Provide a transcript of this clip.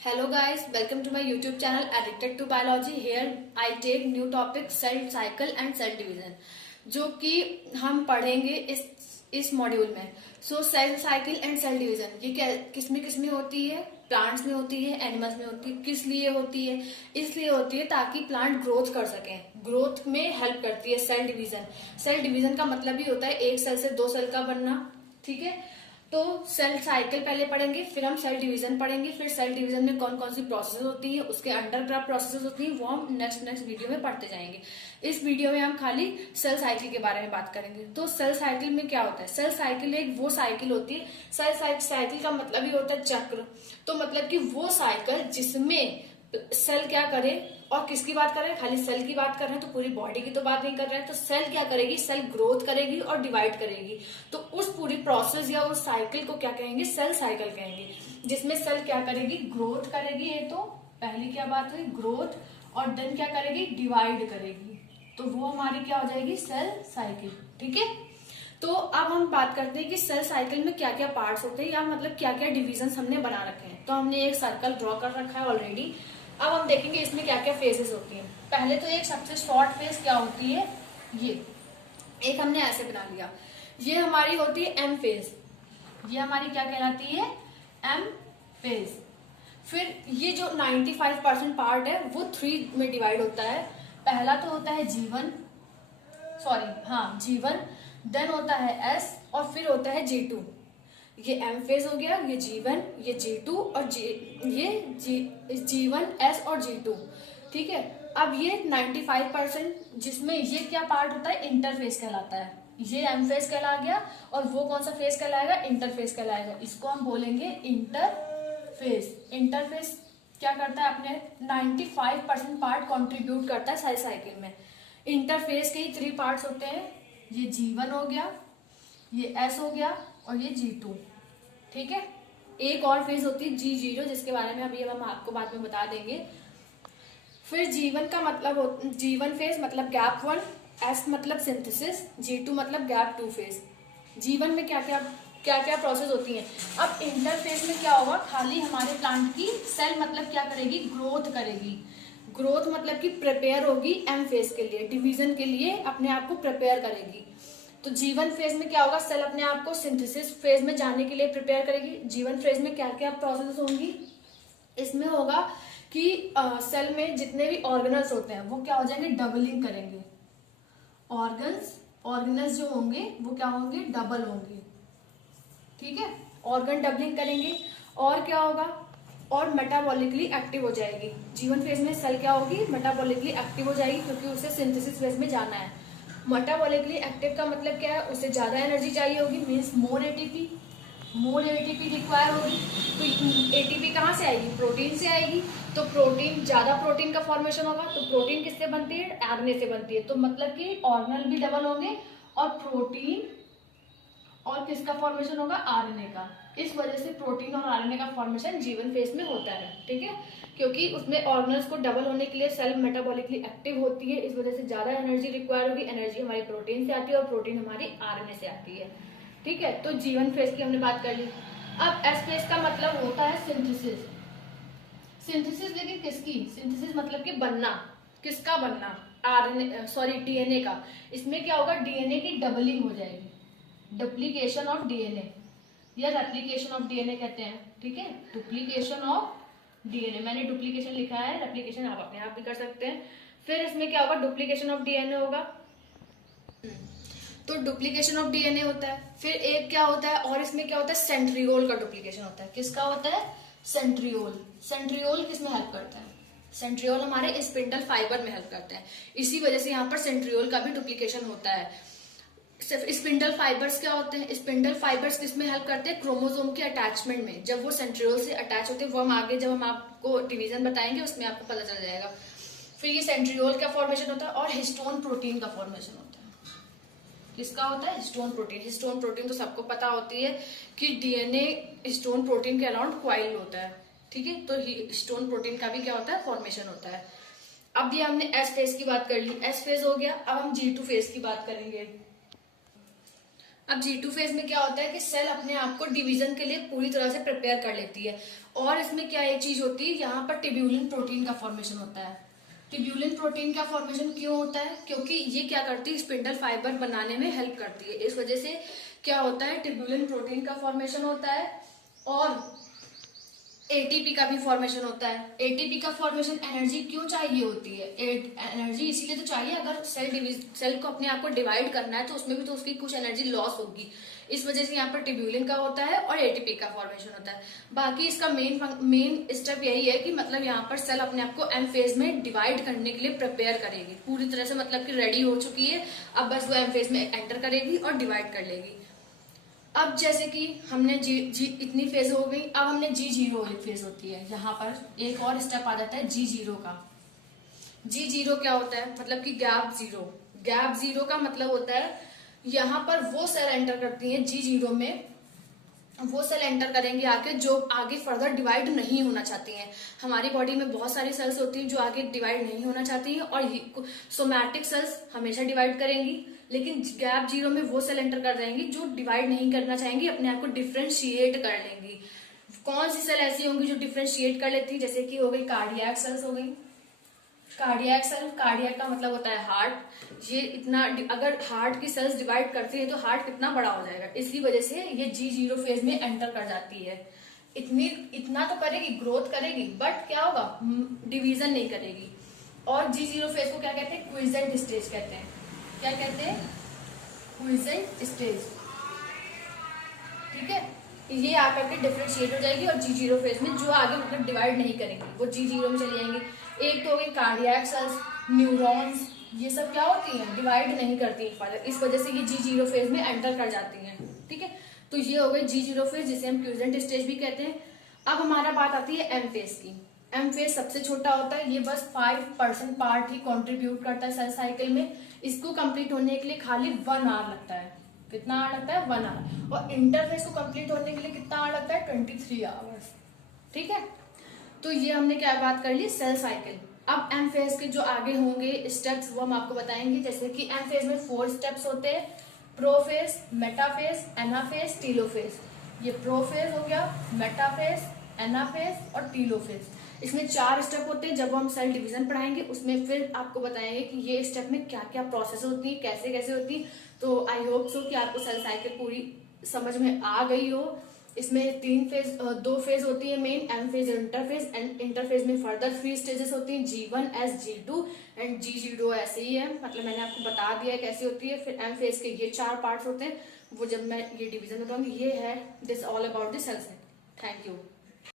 Hello guys, welcome to my YouTube channel Addicted to Biology. Here I take new topic cell cycle and cell division, जो कि हम पढ़ेंगे इस module में. So cell cycle and cell division ये किसमें होती है? प्लांट्स में होती है, एनिमल्स में होती है. किस लिए होती है? इसलिए होती है ताकि प्लांट ग्रोथ कर सके. ग्रोथ में हेल्प करती है सेल डिवीजन. सेल डिवीजन का मतलब ही होता है एक सेल से दो सेल का बनना. ठीक है, तो सेल साइकिल पहले पढ़ेंगे, फिर हम सेल डिवीजन पढ़ेंगे, फिर सेल डिवीजन में कौन कौन सी प्रोसेस होती है, उसके अंडरग्राफ प्रोसेस होती है, वो हम नेक्स्ट वीडियो में पढ़ते जाएंगे. इस वीडियो में हम खाली सेल साइकिल के बारे में बात करेंगे. तो सेल साइकिल में क्या होता है? सेल साइकिल एक वो साइकिल होती है. सेल साइकिल का मतलब ही होता है चक्र. तो मतलब कि वो साइकिल जिसमें सेल क्या करे, और किसकी बात कर रहे हैं? खाली सेल की बात कर रहे हैं, तो पूरी बॉडी की तो बात नहीं कर रहे हैं. तो सेल क्या करेगी? सेल ग्रोथ करेगी और डिवाइड करेगी. तो उस पूरी प्रोसेस या उस साइकिल को क्या कहेंगे? सेल साइकिल कहेंगे. जिसमें सेल क्या करेगी? ग्रोथ करेगी. ये तो पहली क्या बात हुई? ग्रोथ. और देन क्या करेगी? डिवाइड करेगी. तो वो हमारी क्या हो जाएगी? Cell cycle. ठीक है, तो अब हम बात करते हैं कि सेल साइकिल में क्या क्या पार्ट्स होते हैं, या मतलब क्या क्या डिविजन हमने बना रखे हैं. तो हमने एक सर्कल ड्रॉ कर रखा है ऑलरेडी. अब हम देखेंगे इसमें क्या क्या फेजेस होती हैं. पहले तो एक सबसे शॉर्ट फेज क्या होती है? ये एक हमने ऐसे बना लिया. ये हमारी होती है एम फेज. ये हमारी क्या कहलाती है? M phase. फिर ये जो 95% पार्ट है वो 3 में डिवाइड होता है. पहला तो होता है G1. देन होता है S और फिर होता है G2. ये एम फेज हो गया, ये G1, ये G2 और ये G1, S और G2. ठीक है, अब ये 95% जिसमें ये क्या पार्ट होता है? इंटरफेस कहलाता है. ये एम फेज कहला गया और वो कौन सा फेज कहलाएगा? इंटरफेस कहलाएगा. इसको हम बोलेंगे इंटरफेस. इंटरफेस क्या करता है? अपने 95% पार्ट कॉन्ट्रीब्यूट करता है सेल साइकिल में. इंटरफेस के ही 3 पार्ट्स होते हैं. ये G1 हो गया, ये S हो गया और ये G2. ठीक है, एक और फेज होती है G0 जिसके बारे में अभी हम आपको बाद में बता देंगे. फिर G1 का मतलब G1 फेज मतलब गैप 1, S मतलब सिंथेसिस, G2 मतलब गैप 2 फेज. G1 में क्या क्या प्रोसेस होती है. अब इंटरफेस में क्या होगा? खाली हमारे प्लांट की सेल मतलब क्या करेगी? ग्रोथ करेगी. ग्रोथ मतलब कि प्रिपेयर होगी एम फेज के लिए, डिवीजन के लिए अपने आप को प्रिपेयर करेगी. तो G1 फेज में क्या होगा? सेल अपने आप को सिंथेसिस फेज में जाने के लिए प्रिपेयर करेगी. G1 फेज में क्या क्या प्रोसेस होंगी? इसमें होगा कि सेल में जितने भी ऑर्गेनल्स होते हैं वो क्या हो जाएंगे? डबलिंग करेंगे. ऑर्गेनल्स जो होंगे वो क्या होंगे? डबल होंगे. ठीक है, ऑर्गन डबलिंग करेंगे. और क्या होगा? और मेटाबॉलिकली एक्टिव हो जाएगी. G1 फेज में सेल क्या होगी? मेटाबॉलिकली एक्टिव हो जाएगी, क्योंकि उसे सिंथेसिस फेज में जाना है. मेटाबॉलिकली एक्टिव का मतलब क्या है? उसे ज्यादा एनर्जी चाहिए होगी, मीन्स मोर एटीपी रिक्वायर होगी. तो एटीपी कहाँ से आएगी? प्रोटीन से आएगी. तो ज्यादा प्रोटीन का फॉर्मेशन होगा. तो प्रोटीन किससे बनती है? आरएनए से बनती है. तो मतलब कि ऑर्गेनल भी डबल होंगे और प्रोटीन और किसका फॉर्मेशन होगा? आरएनए का. इस वजह से प्रोटीन और आरएनए का फॉर्मेशन G1 फेज में होता है. ठीक है, क्योंकि उसमें ऑर्गेनल्स को डबल होने के लिए सेल मेटाबॉलिकली एक्टिव होती है, इस वजह से ज्यादा एनर्जी रिक्वायर होगी. एनर्जी हमारी प्रोटीन से आती है और प्रोटीन हमारी आरएनए से आती है. ठीक है, तो G1 फेज की हमने बात कर ली. अब S फेज का मतलब होता है सिंथेसिस. लेकिन किसकी? सिंथेसिस मतलब कि बनना. किसका बनना? डीएनए का. इसमें क्या होगा? डीएनए की डबलिंग हो जाएगी. डुप्लीकेशन ऑफ डीएनए या रेप्लिकेशन ऑफ डीएनए कहते हैं. ठीक है, डुप्लीकेशन ऑफ डीएनए. मैंने डुप्लीकेशन लिखा है, रेप्लिकेशन आप अपने आप भी कर सकते हैं. फिर इसमें क्या होगा? डुप्लीकेशन ऑफ डीएनए होगा. तो डुप्लीकेशन ऑफ डीएनए होता है. फिर एक क्या होता है? और इसमें क्या होता है? सेंट्रियोल का डुप्लीकेशन होता है. किसका होता है? सेंट्रियोल किसमें हेल्प करता है? सेंट्रियोल हमारे स्पिंडल फाइबर में हेल्प करता है. इसी वजह से यहाँ पर सेंट्रियोल का भी डुप्लीकेशन होता है. स्पिंडल फाइबर्स क्या होते हैं? स्पिंडल फाइबर्स किसमें हेल्प करते हैं? क्रोमोसोम के अटैचमेंट में. जब वो सेंट्रियोल से अटैच होते हैं, वो हम आगे जब हम आपको डिवीजन बताएंगे उसमें आपको पता चल जाएगा. फिर ये सेंट्रियोल का फॉर्मेशन होता है और हिस्टोन प्रोटीन का फॉर्मेशन होता है. किसका होता है? हिस्टोन प्रोटीन तो सबको पता होती है कि डीएनए हिस्टोन प्रोटीन के अराउंड क्वाइल होता है. ठीक है, तो हिस्टोन प्रोटीन का भी क्या होता है? फॉर्मेशन होता है. अब ये हमने एस फेज की बात कर ली. एस फेज हो गया. अब हम G2 फेज की बात करेंगे. अब G2 फेज में क्या होता है कि सेल अपने आप को डिवीजन के लिए पूरी तरह से प्रिपेयर कर लेती है। और इसमें क्या एक चीज होती है, यहाँ पर ट्यूब्यूलिन प्रोटीन का फॉर्मेशन होता है। ट्यूब्यूलिन प्रोटीन का फॉर्मेशन क्यों होता है? क्योंकि ये क्या करती है, स्पिंडल फाइबर बनाने में हेल्प करती है। इस वजह से क्या होता है, ट्यूब्यूलिन प्रोटीन का फॉर्मेशन होता है। और एटीपी का भी फॉर्मेशन होता है। एटीपी का फॉर्मेशन एनर्जी क्यों चाहिए होती है? एनर्जी इसीलिए तो चाहिए, अगर सेल को अपने आप को डिवाइड करना है तो उसमें भी तो उसकी कुछ एनर्जी लॉस होगी। इस वजह से यहाँ पर ट्यूब्यूलिन का होता है और एटीपी का फॉर्मेशन होता है। बाकी इसका मेन स्टेप यही है कि मतलब यहाँ पर सेल अपने आप को एम फेज में डिवाइड करने के लिए प्रिपेयर करेगी पूरी तरह से, मतलब कि रेडी हो चुकी है। अब बस वो एम फेज में एंटर करेगी और डिवाइड कर लेगी। अब जैसे कि हमने जी इतनी फेज हो गई, अब हमने G0 एक फेज होती है। यहाँ पर एक और स्टेप आ जाता है G0 का। G0 क्या होता है, मतलब कि गैप जीरो। गैप जीरो का मतलब होता है यहाँ पर वो सेल एंटर करती है G0 में, वो सेल एंटर करेंगे आके जो आगे फर्दर डिवाइड नहीं होना चाहती हैं। हमारी बॉडी में बहुत सारी सेल्स होती हैं जो आगे डिवाइड नहीं होना चाहती हैं, और सोमैटिक सेल्स हमेशा डिवाइड करेंगी, लेकिन गैप जीरो में वो सेल एंटर कर जाएंगी जो डिवाइड नहीं करना चाहेंगी, अपने आप को डिफ्रेंशिएट कर लेंगी। कौन सी सेल ऐसी होंगी जो डिफ्रेंशिएट कर लेती है? जैसे कि हो गई कार्डियक सेल्स हो गई। कार्डियक सेल, कार्डियक का मतलब होता है हार्ट। ये इतना, अगर हार्ट की सेल्स डिवाइड करती है तो हार्ट कितना बड़ा हो जाएगा, इसी वजह से ये G0 फेज में एंटर कर जाती है। इतना तो करेगी, ग्रोथ करेगी, बट क्या होगा, डिवीजन नहीं करेगी। और G0 फेज को क्या कहते हैं? क्विसेंट स्टेज कहते हैं। क्या कहते हैं? Quiescent stage. ठीक है, ये आकर के डिफरेंशिएट हो जाएगी और G0 फेज में जो आगे मतलब डिवाइड नहीं करेंगी वो G0 में चली जाएंगी। एक तो हो गई कार्डियक सेल्स, न्यूरॉन्स, ये सब क्या होती हैं, डिवाइड नहीं करती फर्दर, इस वजह से ये G0 फेज में एंटर कर जाती हैं। ठीक है, तो ये हो गई G0 फेज, जिसे हम क्विसेंट स्टेज भी कहते हैं। अब हमारा बात आती है एम फेज की। एम फेज सबसे छोटा होता है, ये बस 5% पार्ट ही कॉन्ट्रीब्यूट करता है सेल साइकिल में। इसको कंप्लीट होने के लिए खाली 1 आवर लगता है। कितना आवर लगता है? 1 आवर। और इंटरफेस को कंप्लीट होने के लिए कितना आवर लगता है? 23 आवर्स। ठीक है, तो ये हमने क्या बात कर ली, सेल साइकिल। अब एम फेज के जो आगे होंगे स्टेप्स वो हम आपको बताएंगे। जैसे कि एम फेज में 4 स्टेप्स होते हैं, प्रोफेज, मेटाफेज, एनाफेज, टीलोफेज। ये प्रोफेज हो गया, मेटाफेज, एनाफेज और टीलोफेज। इसमें 4 स्टेप होते हैं। जब हम सेल डिवीजन पढ़ाएंगे उसमें फिर आपको बताएंगे कि ये स्टेप में क्या क्या प्रोसेस होती है, कैसे कैसे होती है। तो आई होप सो कि आपको सेल साइकिल पूरी समझ में आ गई हो। इसमें 2 फेज होती है main, M phase, interphase. And interphase में फर्दर 3 स्टेजेस होती हैं, G1, S, G2 and G0 ऐसे ही है, मतलब मैंने आपको बता दिया कैसी होती है। फिर एम फेज के ये 4 पार्ट्स होते हैं, वो जब मैं ये डिवीजन बताऊंगी। ये है this all about the cell cycle. Thank you.